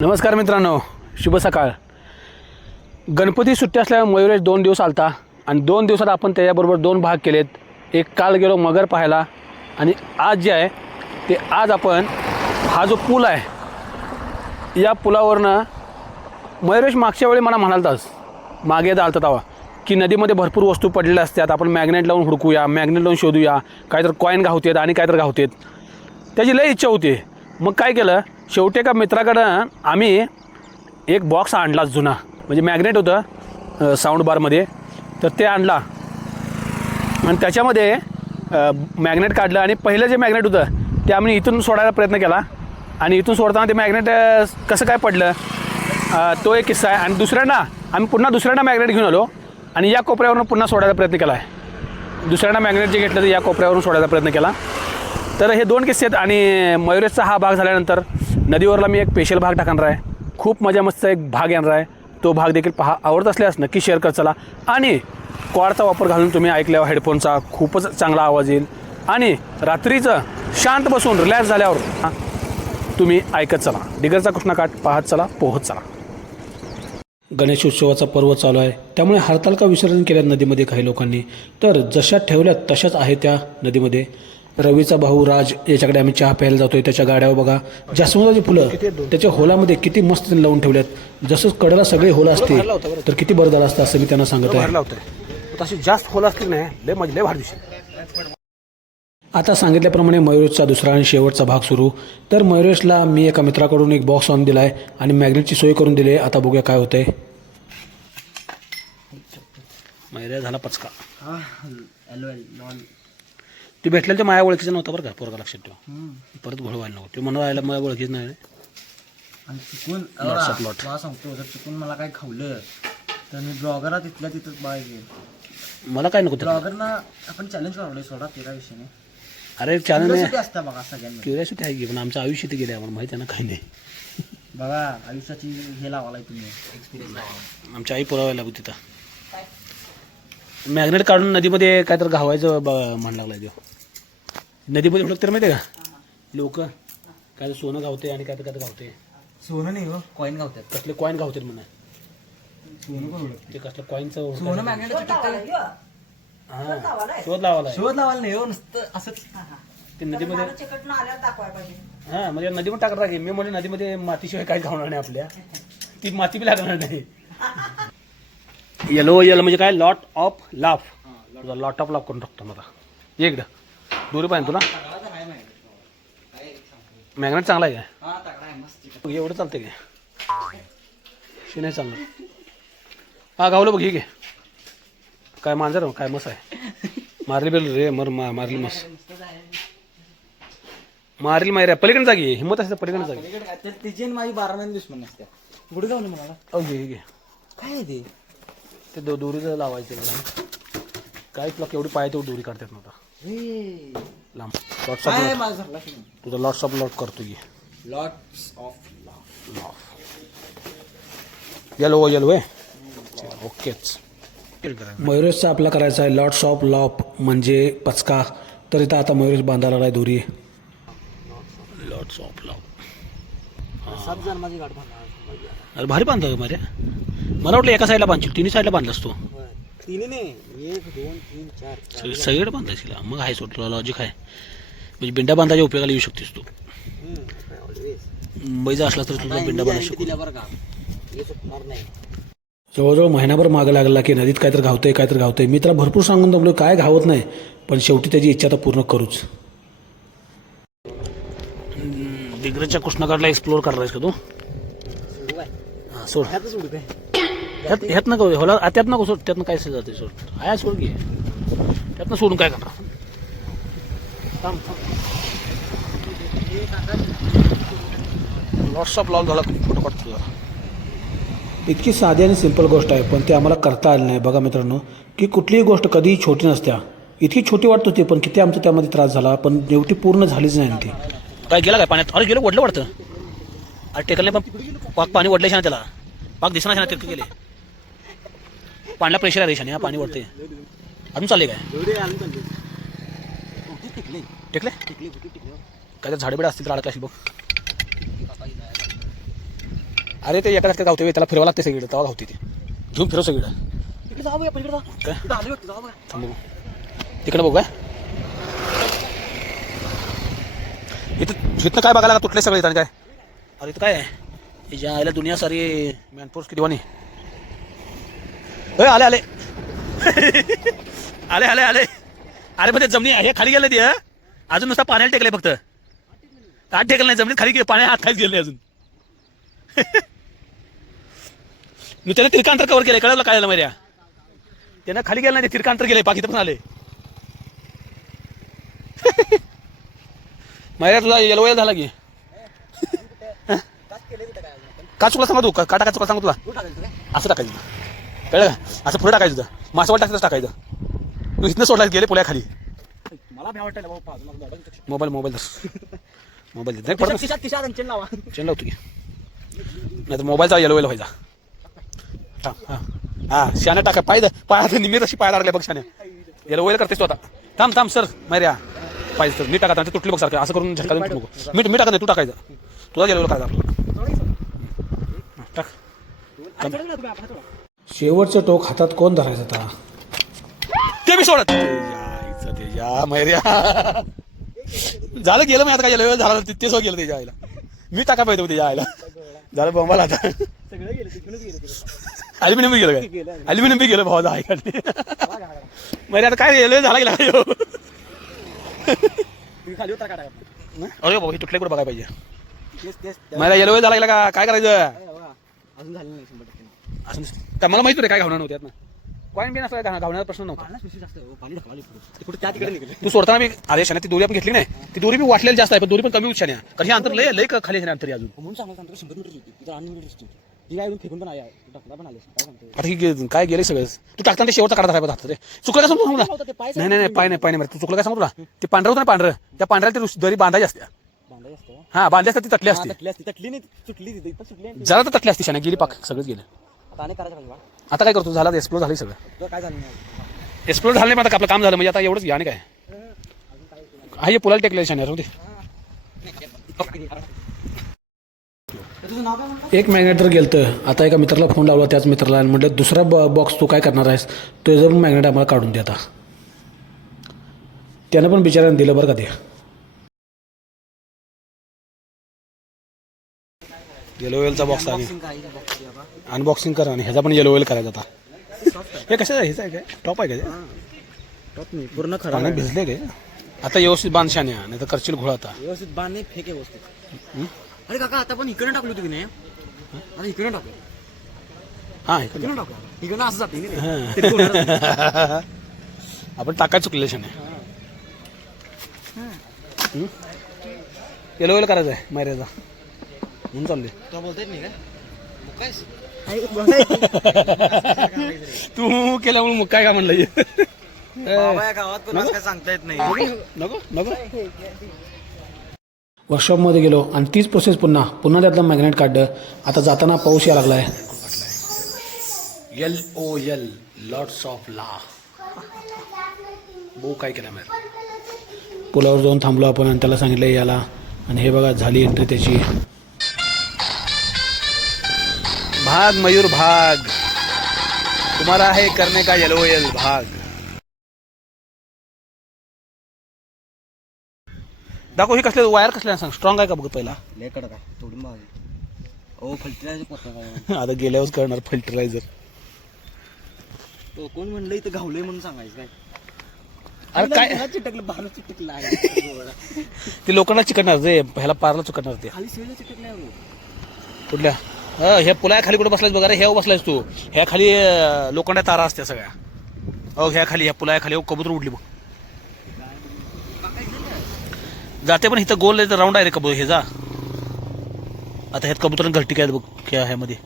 नमस्कार मित्रांनो, शुभ सकाळ. गणपती सुट्टी असल्यामुळे मयुरेश 2 दिवस आलता आणि 2 दिवसात आपण त्याच्याबरोबर 2 भाग केलेत. एक काल गेलो मगर पाहायला आणि आज जे आहे ते आज आपण हा जो पूल आहे या पुलावरनं मयुरेश मागच्या वेळी मला म्हणालताच मागे आलता तेव्हा की नदीमध्ये भरपूर वस्तू पडलेल्या असतात, आपण मॅग्नेट लावून हुडकूया, मॅग्नेट लावून शोधूया, काहीतरी कॉईन गावतात आणि काहीतरी गावतात. त्याची लई इच्छा होती. मग काय केलं, शेवटी एका मित्राकडं आम्ही एक बॉक्स आणला जुना, म्हणजे मॅग्नेट होतं साऊंड बारमध्ये, तर ते आणला आणि त्याच्यामध्ये मॅग्नेट काढलं आणि पहिलं जे मॅग्नेट होतं ते आम्ही इथून सोडायला प्रयत्न केला आणि इथून सोडताना ते मॅग्नेट कसं काय पडलं तो एक किस्सा आहे. आणि दुसऱ्यांदा आम्ही पुन्हा दुसऱ्यांदा मॅग्नेट घेऊन आलो आणि या कोपऱ्यावरून पुन्हा सोडायचा प्रयत्न केला आहे. दुसऱ्यांदा मॅग्नेट जे घेतलं तर या कोपऱ्यावरून सोडायचा प्रयत्न केला. तर हे 2 किस्से आहेत. आणि मयुरेशचा हा भाग झाल्यानंतर नदीवरला मी एक स्पेशल भाग टाकणार आहे. खूप मजा मस्त एक भाग येणार आहे. तो भाग देखील आवडत असल्यास नक्की शेअर कर चला. आणि क्वाडचा वापर घालून तुम्ही ऐकल्यावर हेडफोनचा खूपच चांगला आवाज येईल आणि रात्रीचं शांत बसून रिलॅक्स झाल्यावर तुम्ही ऐकत चला. डिगरचा कृष्णाकाठ पाहत चला, पोहत चला. गणेशोत्सवाचा पर्व चालू आहे, त्यामुळे हरतालिका विसर्जन केल्यात नदीमध्ये काही लोकांनी. तर जशा ठेवल्यात तशाच आहे त्या नदीमध्ये. रवीचा भाऊ राज याच्याकडे आम्ही चहा प्यायला जातोय. त्याच्या गाड्यावर बघा जास्वंदाची फुलं त्याच्या होलामध्ये किती मस्त लावून ठेवल्यात. जसं कडेला सगळे होल असते तर किती बरं झालं असतं असं मी त्यांना सांगत आहे. तशी जास्त होल असते नाही लय मजा लय भारी दिवशी. आता सांगितल्याप्रमाणे मयुरेशचा दुसरा आणि शेवटचा भाग सुरू. तर मयुरेशला मी एका मित्राकडून एक बॉक्स आणून दिला आहे आणि मॅग्नेटची सोय करून दिली आहे. आता बघूया काय होतंय. मयुरेश झाला पचका. तू भेटलेलं ते माझ्या ओळखीचं नव्हतं बरं का, पोरगा लक्षात ठेव. परत घोळ व्हायला नको. ते म्हणून राहिला माझ्या ओळखीच नाही आणि चुकून मला सांगतो, जर चुकून मला काय खावलं तर मी ब्लॉगरला तिथल्या तिथंच बघायचे. मला काय नको. ब्लॉगरना आपण चॅलेंज करावलं सोडा, ते काय विषय नाही. अरे चॅलेंज असतं बघा सगळ्यांना. क्युरियोसिटी आहे की, पण आमचं आयुष्य ते गेलं आम्हाला माहिती आहे ना काही नाही. बघा आयुष्याची हे लावालाय तुम्ही एक्सपिरियन्स. आमच्या आई पुरावायला लागू तिथं मॅग्नेट काढून नदीमध्ये काय तर घावायचं म्हण लागलाय तो. नदीमध्ये हुडक तर माहिती आहे का लोक काय तर सोनं गावते आणि काय तर गावते. सोनं नाही हो, कॉईन गावतात. कसले कॉईन गावते म्हणा. सोनं पण ओळख ते कसलं कॉईनचं सोनं मॅग्नेट हां शोध लावायला शोध लावायला नाही हो, नुसतं असंच ते नदीमध्ये. हां म्हणजे नदीमध्ये टाकत राहील. मी म्हणजे नदीमध्ये मातीशिवाय काय घावणार नाही, आपल्या ती माती बी लागणार नाही. येलो म्हणजे काय, लॉट ऑफ लाफ. तुझा लॉट ऑफ लाफ करून टाकतो मला एकदा. दोरी पाहिजे तुला मॅग्नेट चांगला आहे काय, एवढं चालतंय काय शी नाही चांगलं. हा गावलं बघ, हे घे. काय मांजर काय मस आहे. मारली बेल रे मारली मस मारली मायऱ्या पलीकडे जागी हिंमत असते पलीकडे जागी. तिची माझी 12 महिने दुश्मन असते. पुढे जाऊ ना मला. घे घे काय ते दोरीचं लावायचं काय. तुला केवढी पाय तेवढी दोरी काढतात नव्हता लांब. लॉट्स ऑफ तुझा लॉट्स ऑफ लॉट करतो की लॉट्स ऑफ येलो आहे. ओकेच. मयुरेशचा आपला करायचा आहे लॉट्स ऑफ लॉप म्हणजे पचका. तर इथं आता मयुरेश बांधायला लागलाय दोरी. लॉट्स ऑफ लॉप 7 जण माझी गाठ अरे भारी बांधतो माझ्या. मला वाटलं एका साईडला बांधशील, तिन्ही साईडला बांधलास तू. तिने नाही, 1 2 3 4 सगळीकडे बांधायची मग आहे सोडलं लॉजिक आहे. म्हणजे बिंडा बांधायच्या उपयोगाला येऊ शकतेस तू. मुंबईचा असला तर तुझा बिंडा बांधू शकतो. जवळजवळ महिनाभर मागं लागला की नदीत काहीतरी घावतंय. मी त्याला भरपूर सांगून जमलो काय घावत नाही, पण शेवटी त्याची इच्छा तर पूर्ण करूच. दिग्रजच्या कृष्णाकाठला एक्सप्लोर करलायस का तू. सोड ह्यात नको होला, त्यात नको सोड. त्यातनं काय जाते सोड. आया सोड घे त्यातनं सोडून काय करणार. लॉट्स ऑफ लॉल झाला फोटो काढतो. इतकी साधी आणि सिंपल गोष्ट आहे पण ती आम्हाला करता आली नाही. बघा मित्रांनो की कुठलीही गोष्ट कधीही छोटी नसत्या. इतकी छोटी वाटत होती पण किती आमचा त्यामध्ये त्रास झाला, पण शेवटी पूर्ण झालीच नाही. ती काय गेला काय पाण्यात. अरे गेलं ओढलं वाटतं. अरे टेकले पण पाक पाणी ओढल्याश ना त्याला पाक दिसणार ना तितकं गेले. पाण्याला प्रेशर आहे रेशाने. हा पाणी ओढते अजून चालले काय टेकले काय तर झाडे बिडे असतील तर अडकाशी बघ. अरे ते एका गावते त्याला फिरवा लागते सगळीकडे तेव्हा गावते ते घेऊन फिरव सगळीकडं इकडे जाऊ बघा पलीकडे काय आले वाटतं जाऊ बघा थांबू तिकडे बघू काय इथं काय बघायला तुटले सगळे इथं काय अरे इथं काय आहे यायला दुनिया सारी मॅनफोर्स किती वाणी आले आले आले आले आले अरे म्हणजे जमिनी हे खाली गेलं ते अजून नुसता पाण्याला टेकले फक्त आत टेकलं नाही जमिनीत खाली पाण्या हात खाली गेले अजून त्याने तिरकांतर कव्हर केलंय कळलं काय मर्या त्यानं खाली गेलं नाही ते तिरकांतर गेले बाकी पण आले मर्या तुला येलो झाला की का चुकला सांगा तू का टाका चुकला सांगू तुला असं टाकायचं कळलं का असं पुढे टाकायचं मासवाला टाकायचं टाकायचं तू इथनं सोडला गेले पुल्या खाली मला भ्या वाटतं मोबाईल मोबाईल मोबाईल नाही पडत चेन लावा चेन लावतो की नाही तर मोबाईलचा येलो व्हायचा हा शाने टाका पाय निमित अशी पाय लागले बघ शाने येलो वेल करतेस तू आता थांब थांब सर मैर्या पाहिजे सर मी टाका ते तुटली बघ सारखं असं करून झटका नको मी टाका नाही तू टाकायचं तुला येलो करायचं टाक शेवटचं टोक हातात कोण धरायचं आता ते मी सोडत त्याच्या मैर्या झालं गेलं मी आता काय गेलं झालं ते सो गेलं त्याच्या आईला मी टाका पाहिजे त्याच्या आईला झालं बॉम्बाला आता अल्युमिनियम बी गेलं काय अल्युमिनियम बी गेलं भावाचा ऐकाने मैर्या आता काय गेलं झाला गेला अरे बाबा हे तुटले कुठं बघायला पाहिजे मैर्या येलो झाला गेला का काय करायचं अजून झालं नाही 100% असं काय मला माहिती नाही काय घावणार नव्हत्यात ना कॉईन बिन असं घावण्याचा प्रश्न नव्हता तू सोडताना मी अरे शाने ती दोरी आपण घेतली नाही ती दोरी मी वाटलेली जास्त आहे पण दोरी पण कमी उच्चाने कारण हे अंतर लय खाली अंतर अजून म्हणून सांगायचं अंतर 100 मीटर होती तिथं 8 मीटर असतो ती काय फेकून पण आहे टाकला पण आले काय सांगतो आता ही काय गेले सगळं तू टाकताना ते शेवटचा काढा हात रे चुकलं काय सांगू ना नाही नाही पाय नाही तू चुकलं काय सांगू तुला ते पांढरं होतं ना पांढरं त्या पांढऱ्याला ते दरी बांधायची असते बांधायची असते हा बांधली असते ती तटली असते तटली नाही सुटली तिथे इथं सुटली जरा तर तटली असते शाने गेली पाक सगळंच गेलं आता आणि करायचं पाहिजे आता काय करतो झाला एक्सप्लोर झाली सगळं काय झालं नाही एक्सप्लोर झालं नाही आता आपलं काम झालं म्हणजे आता एवढंच घ्या आणि काय हा हे पुलाला टेकले शाने होते तुझं नाव काय म्हणतो एक मॅग्नेट तर गेलं तर आता एका मित्राला फोन लावला त्याच मित्राला आणि म्हटलं दुसरा बॉक्स तू काय करणार आहेस तो जर मॅग्नेट आम्हाला काढून दे आता त्यानं पण बिचारानं दिलं बरं का ते येलो वेलचा बॉक्स आहे अनबॉक्सिंग कर आणि ह्याचा पण येलो वेल करायचा आता हे कसं ह्याचं आहे काय टॉप आहे का टॉप नाही पूर्ण खराब पाण्यात भिजले काय आता व्यवस्थित बांधशाने नाही तर करशील घोळा आता व्यवस्थित बांधणे फेक व्यवस्थित अरे काका आता पण इकडे टाकलो तुम्ही नाही आता इकडे टाकलो हां इकडे टाकलो इकडे असं जाते आपण टाकाय चुकले शाने येलो वेल करायचं आहे मैऱ्याचा म्हणून चालले तो बोलता येत नाही तू केल्यामुळे मग काय का म्हणलं गावात पण काय सांगता येत नाही नको नको वर्कशॉपमध्ये गेलो आणि तीच प्रोसेस पुन्हा त्यातलं मॅग्नेट काढलं आता जाताना पाऊस यायला लागलाय LOL लॉट्स ऑफ ला बो काय केलं मॅम पुलावर जाऊन थांबलो आपण आणि त्याला सांगितलं याला आणि हे बघा झाली एंट्री त्याची भाग मयूर भाग तुम्हाला है करने का LOL भाग दाखव हे कसले वायर कसले सांग स्ट्रॉंग आहे का बघ पहिला लेकड काय तोडून बघ ओ फल्टरायझर पोता काय आता गेल्यावर करणार फिल्टरायझर तो कोण म्हणलं इथं घावलंय म्हणून सांगायचं काय अरे काय चिटकलं बाहेर चिटकलं आहे ते लोकांना चिकटणार रे ह्याला पारला चिकटणार ते खाली शिवलं चिटकलं कुठल्या ह्या पुला खाली कुठे बसलायस बघा रे ह्या बसलायस तू ह्या खाली लोखंड्या तारा असत्या सगळ्या हो ह्या खाली ह्या पुला खाली कबूतर उडली बघ जाते पण इथं गोल राऊंड आहे रे कबूतर हे जा आता ह्यात कबूतर घरटी काय बघ ह्या ह्यामध्ये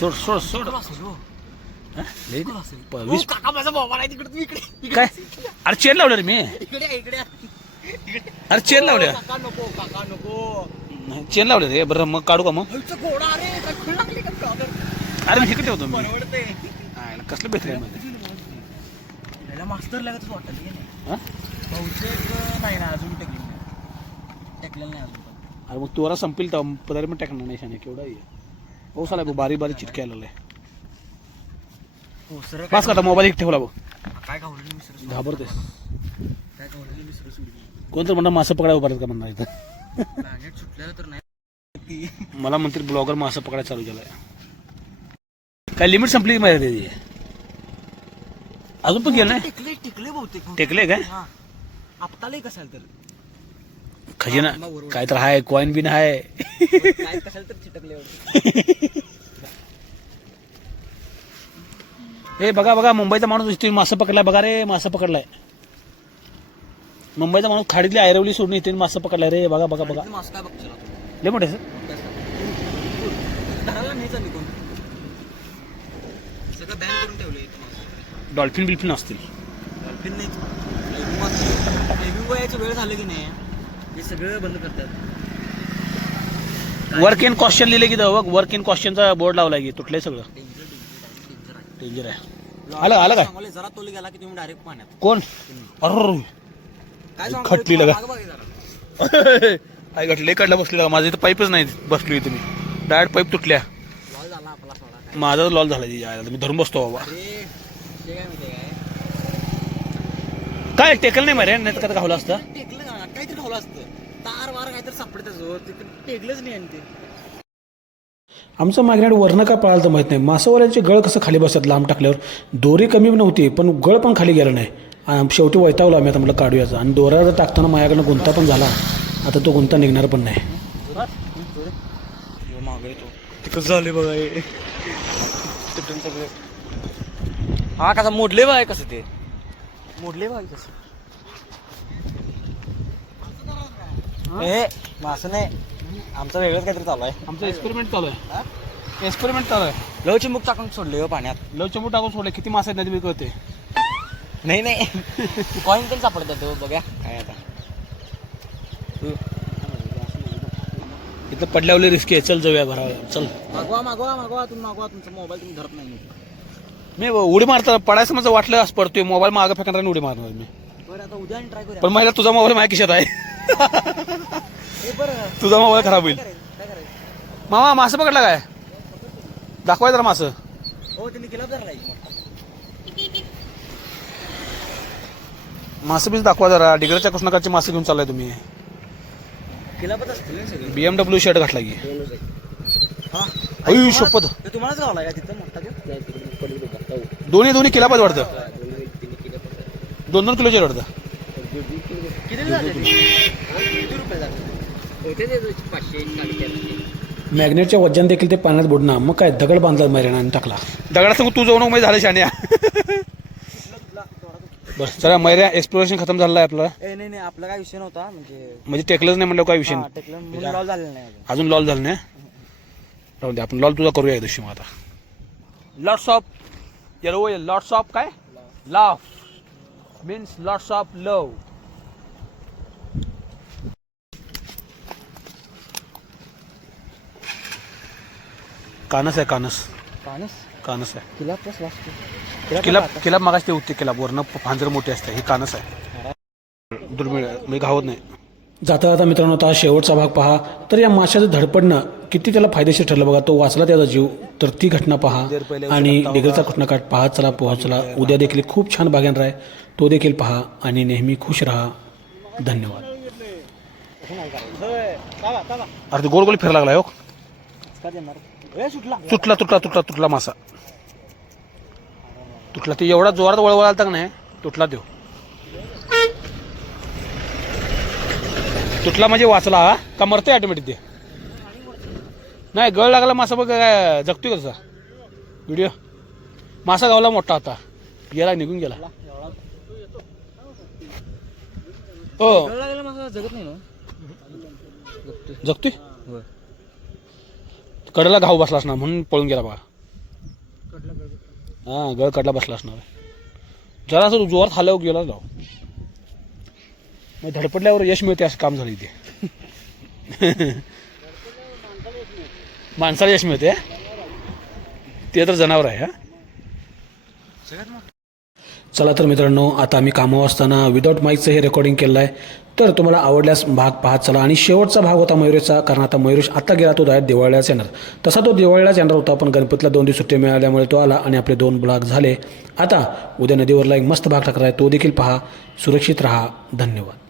सोड सोड सोड काय अरे चेन लावलं रे मी अरे चेन लावल्या चेन लावले रे बरं मग काढू का मग अरे मी इकडे ठेवतो मी कसलं बेहतरीन आहे मास्तर लागतच वाटत नाही ना अजून टेकलेलं नाही अजून अरे मग तुला संपेल तर पदार्थ पण टाकणार नाही शाने केवढा आहे पाऊस आलाय बारीक बारीक चिटके आलेलं आहे. सर पास करता मोबाईल एक ठेवला भाऊ. काय खावलेलं मिसळ घाबरतेस काय खावलेलं मिसळ सोडली कोणतं म्हणणार मासं पकडायला उभारत का म्हणणार इथं. नेट सुटलेलं तर नाही. मला म्हणते ब्लॉगर मासं पकडायला चालू केलाय. काय लिमिट संपली माहिती त्याची अजून पण गेलं नाही. टिकले बहुतेक टेकले काय हा आपतालही कशाल तर खजिना काय तर हाय कॉइन बिन हाय. काय कशाल तर चिटकले. हे बघा बघा मुंबईचा माणूस इथे मासं पकडलाय बघा रे. मासं पकडलाय मुंबईचा माणूस खाडीतली आयरवली सोडून इथे मासं पकडलाय रे. बघा बघा बघा मास्क काय बघतो लय मोठे सर. घराला नाही चालली कोण सगळं बॅन करून ठेवलं. डॉल्फिन बिल्फिन असतील. डॉल्फिन नाही याची वेळ झालं की नाही हे सगळं बंद करतात. वर्क इन क्वेश्चन लिहिले की बघ वर्क इन क्वेश्चनचा बोर्ड लावलाय की तुटलंय सगळं. डेंजर आहे. आलं आलं काय जरा तोली गेला की तुम्ही डायरेक्ट पाण्यात कोण अरे काय खटली लगा काय घटले काढला बसलेला माझं इथं पाईपच नाही बसलो इथे मी डायरेक्ट पाईप तुटल्या. लॉल झाला आपला सोडा माझा लॉल झाला तिच्या मी धरून बसतो बाबा. अरे ते काय माहिती काय टेकल नाही मारे नाही तर घावलं असतं. टेकलं काहीतरी ठेवलं असतं तार वार काहीतरी सापडत टेकलंच नाही. आणि ते आमचं मॅग्नेट वरनं का पळालं तर माहीत नाही. मासवाल्यांचे गळ कसं खाली बसतात लांब टाकल्यावर. दोरी कमी नव्हती पण गळ पण खाली गेला नाही. शेवटी वैतावलं आम्ही आता म्हटलं काढूयाचं. आणि दोरा जर टाकताना माझ्याकडनं गुंता पण झाला. आता तो गुंता निघणार पण नाही. मागे तो ते कसं झाले बघा सगळे. हा कसा मोडले बघ कसं ते मोडले बघ कसं. असं नाही आमचं वेगळंच काहीतरी चालू आहे. आमचं एक्सपेरिमेंट चालू आहे. एक्सपेरिमेंट चालू आहे. लव चिमुक टाकून सोडले हो पाण्यात. लव चमू टाकून सोडले. किती मासे आहेत नाही तुम्ही कळते. नाही नाही कॉईन पण सापडतात हो बघा काय आता. इथं पडल्यावर रिस्क आहे. चल जाऊया भरावं चल. मागवा मागवा मागवा तुम्ही मागवा तुमचा मोबाईल तुम्ही धरत नाही. मी उडी मारता पडायचं माझं वाटलं असं पडतोय मोबाईल मागं फेकणार आणि उडी मारणार मी. बरं आता उद्या ट्राय करूया. पण मला तुझा मोबाईल माझ्या खिशात आहे. बरं तुझा मोबाईल खराब होईल. काय करायचं मामा मासं पकडला काय दाखवाय जरा मासं. हो त्यांनी केला धरला मासं बीच दाखवा जरा. डिग्रजच्या कृष्णाकाठची मासं घेऊन चाललाय तुम्ही. केला पण असतील सगळे. BMW शर्ट घातला की हा अय्यो शपथ. ते तुम्हालाच गावला का तिथं मोठा दोन्ही दोन्ही केला पाहिजे वाटतं. 2-2 किलोचे वाटतं. किती झाले किती रुपये झाले. मॅग्नेटच्या वजन देखील ते पाण्यात बुडणार. मग काय दगड बांधला मैऱ्यानं टाकला. दगडासंग तू जाऊ नको माहिती झालं शान्या. बस चला मैऱ्या एक्सप्लोरेशन खतम झालं आहे आपलं. नाही नाही आपला काय विषय नव्हता म्हणजे टेकलंच नाही म्हणलं काय विषय नाही. टेकलं म्हणून लॉल झालेलं नाही अजून लॉल झालं नाही. राहून दे आपण लॉल तुझा करूया एक दिवशी. मग आता lots of yellow lots of काय लव मीन्स लॉट्स ऑफ लव. कानस आहे कानस कानस आहे. किला प्लस वाचतो किलाब मागास ते होते किलाब वरनं फांजर मोठी असते. ही कानस आहे. दुर्मिळ म्हणजे घावत नाही. जाता जाता मित्रांनो आता शेवटचा भाग पहा. तर या माशाचं धडपडणं किती त्याला फायदेशीर ठरलं बघा. तो वाचला त्याचा जीव. तर ती घटना पहा. आणि डिग्रजचा कृष्णाकाठ पाहत चला पोहोचला. उद्या देखील खूप छान भाग येणार आहे. तो देखील पहा आणि नेहमी खुश राहा. धन्यवाद. अरे ते गोल गोल फिरायला लागलाय हो. तुटला तुटला तुटला तुटला मासा तुटला. ते एवढा जोरात वळवळ आलता का नाही तुटला. तो तुटला म्हणजे वाचला हा का मरते ऑटोमॅटिक. ते नाही गळ लागला मासा बघ काय जगतोय का तसा. व्हिडिओ मासा गावला मोठा आता गेला निघून गेला. हो जगत नाही ना जगतोय. कडेला घाव बसला असणार म्हणून पळून गेला बघा. हा गळ कडला बसला असणार. जरा असं जोरात हाल्यावर गेला जाऊ. धडपडल्यावर यश मिळते असं काम झालं इथे. माणसाला यश मिळते ते तर जनावर आहे. हा चला तर मित्रांनो, आता आम्ही कामावर असताना विदाऊट माईकचं हे रेकॉर्डिंग केलं आहे. तर तुम्हाला आवडल्यास भाग पाहत चला. आणि शेवटचा भाग होता मयुरेशचा, कारण आता मयुरेश आत्ता गेला, तो डायरेक्ट दिवाळीलाच येणार. तसा तो दिवाळीलाच येणार होता, पण गणपतीला 2 दिवस सुट्टी मिळाल्यामुळे तो आला आणि आपले 2 ब्लॉग झाले. आता उद्या नदीवरला एक मस्त भाग टाकला आहे, तो देखील पहा. सुरक्षित राहा. धन्यवाद.